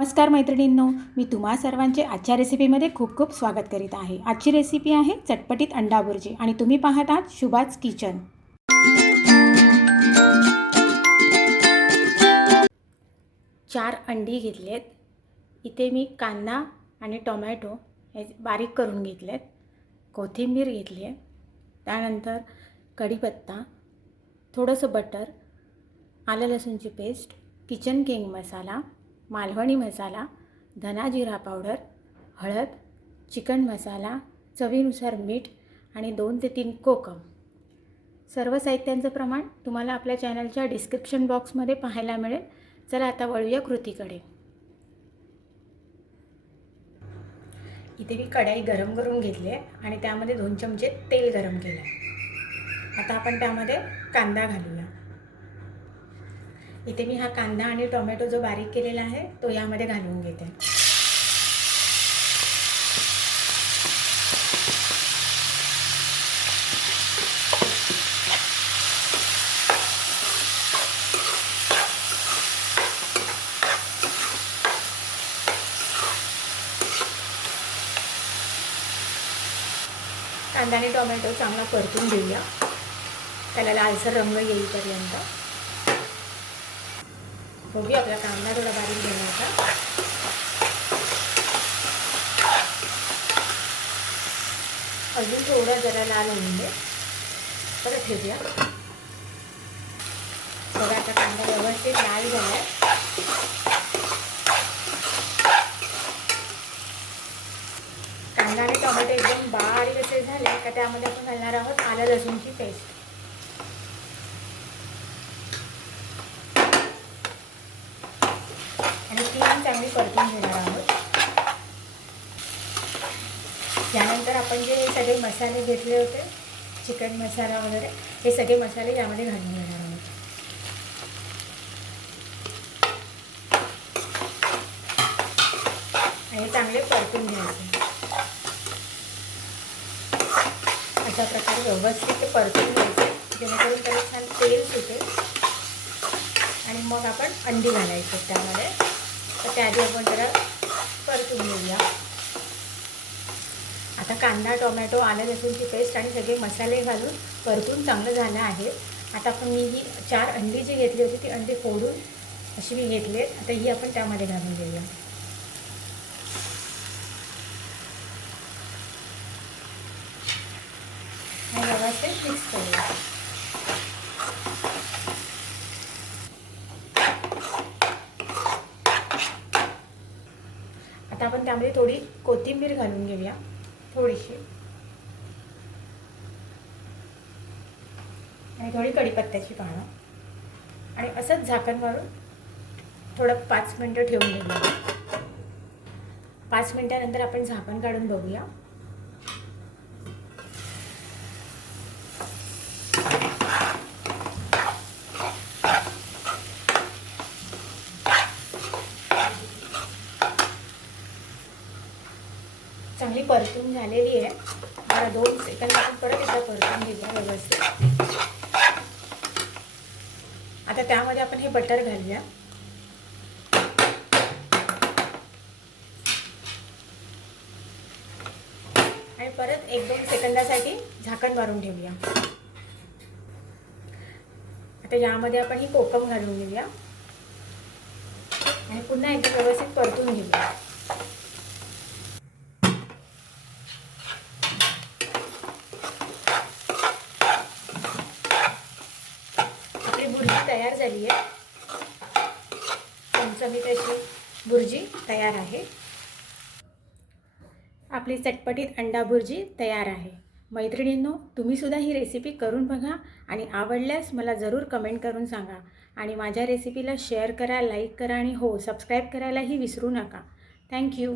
नमस्कार मैत्रिणींनो, मी तुम्हा सर्वांचे आजच्या रेसिपीमध्ये खूप खूप स्वागत करीत आहे। आजची रेसिपी आहे चटपटीत अंडा बुर्जी आणि तुम्ही पाहत आहात शुभाच किचन। 4 अंडी घेतलेत। इथे मी कांदा आणि टोमॅटो हे बारीक करून घेतलेत, कोथिंबीर घेतली आहे, त्यानंतर कढीपत्ता, थोडंसं बटर, आलं लसूणची पेस्ट, किचन किंग मसाला, मालवणी मसाला, धना जिरा पावडर, हळद, चिकन मसाला, चवीनुसार मीठ आणि 2 ते 3 कोकम। सर्व साहित्यांचं प्रमाण तुम्हाला आपल्या चॅनलच्या डिस्क्रिप्शन बॉक्समध्ये पाहायला मिळेल। चला आता वळूया कृतीकडे। इथे मी कढई गरम करून घेतली आहे आणि त्यामध्ये 2 चमचे तेल गरम केले आहे। आता आपण त्यामध्ये कांदा घालूया। इथे मी हा कांदा आणि टोमॅटो जो बारीक केलेला आहे तो यामध्ये घालून घेते। कांदा आणि टोमॅटो चांगला परतून घेऊया, त्याला लालसर रंग येईपर्यंत। बघूया आपला कांदा थोडा बारीक झाला, अजून थोडा जरा लाल होऊन दे, परत ठेवूया। बघा आता कांदा व्यवस्थित लाल झाला आहे। कांदा आणि टोमॅटो एकदम बारीक असे झाले का त्यामध्ये आपण घालणार आहोत आलं लसूणची पेस्ट। आणि ती चांगली परतून घेणार आहोत। त्यानंतर आपण जे सगळे मसाले घेतले होते, चिकन मसाला वगैरे, हे सगळे मसाले यामध्ये घालून घेणार आहोत। आणि चांगले परतून घ्यायचे। अशा प्रकारे व्यवस्थित परतून घ्यायचे जेणेकरून त्याला छान तेल सुटेल। आणि मग आपण अंडी घालायची त्यामध्ये, तर त्याआधी आपण जरा परतून घेऊया। आता कांदा, टोमॅटो, आलं लसूणची पेस्ट आणि सगळे मसाले घालून परतून चांगलं झालं आहे। आता आपण मी ही 4 अंडी जी घेतली होती ती अंडी फोडून अशी मी घेतली। आता ही आपण त्यामध्ये घालून घेऊया। आणि व्यवस्थित मिक्स करूया। आता आपण त्यामध्ये थोडी कोथिंबीर घालून घेऊया, थोडीशी, आणि थोडी कढीपत्त्याची पानं, आणि असंच झाकण मारून थोडं 5 मिनिटं ठेवून घेऊया। 5 मिनिटानंतर आपण झाकण काढून बघूया। चांगली परतून झालेली आहे। जरा 2 सेकंद आपण परत एकदा परतून घेऊया व्यवस्थित। आता त्यामध्ये आपण हे बटर घालूया आणि परत 1-2 सेकंदासाठी झाकण मारून ठेवूया। आता यामध्ये आपण ही कोकम घालून घेऊया आणि पुन्हा एकदा व्यवस्थित परतून घेऊया। आपली बुर्जी तयार झाली आहे। चमचमीत अशी बुर्जी तयार आहे। आपली चटपटीत अंडा बुर्जी तयार आहे। मैत्रिणींनो, तुम्ही सुद्धा ही रेसिपी करून बघा आणि आवडल्यास मला जरूर कमेंट करून सांगा। आणि माझ्या रेसिपीला शेअर करा, लाईक करा आणि हो, सबस्क्राईब करायलाही विसरू नका। थँक्यू।